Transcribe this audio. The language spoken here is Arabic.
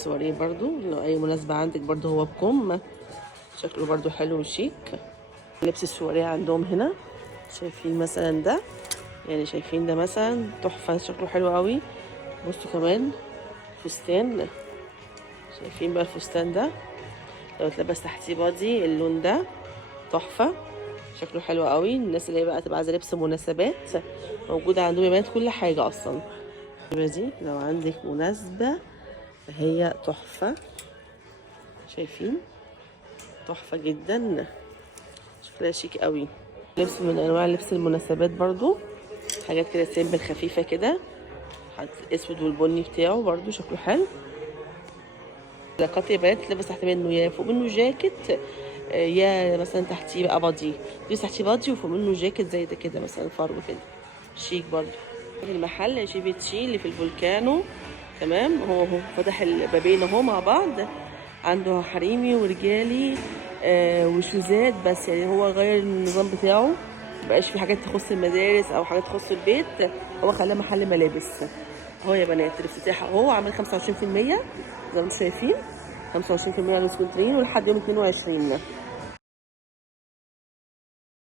سواريه برضو لو اي مناسبة عندك، برضو هو بكم، شكله برضو حلو وشيك. لبس السواريه عندهم هنا، شايفين مثلا ده، يعني شايفين ده مثلا تحفة، شكله حلو قوي. بصوا كمان فستان، شايفين بقى الفستان ده لو اتلبس تحتيه بادي اللون ده تحفة، شكله حلو قوي. الناس اللي هي بقى تبقى عايزة لبس مناسبات موجودة عندهم يا بنات كل حاجة اصلا. دي لو عندك مناسبة فهي تحفة، شايفين تحفة جدا، شكلها شيك قوي. لبس من انواع لبس المناسبات برضو، حاجات كده سيمبل خفيفة كده، الاسود والبني بتاعه برضو شكله حلو. لاكات يا بنات تلبس تحت منه يا فوق منه جاكيت، يا مثلا تحتيه بقى بادي، تلبس تحتيه بادي وفوق منه جاكيت زي ده كده مثلا فرو كده، شيك برضو. المحل جيفيتشي اللي في الفولكانو، تمام، هو فتح البابين اهو مع بعض، عنده حريمي ورجالي وشوزات، بس يعني هو غير النظام بتاعه، مبقاش في حاجات تخص المدارس او حاجات تخص البيت، هو خلاه محل ملابس اهو يا بنات. الافتتاح اهو عامل 25% زي ما انتم شايفين، 25% على السكولترين ولحد يوم 22.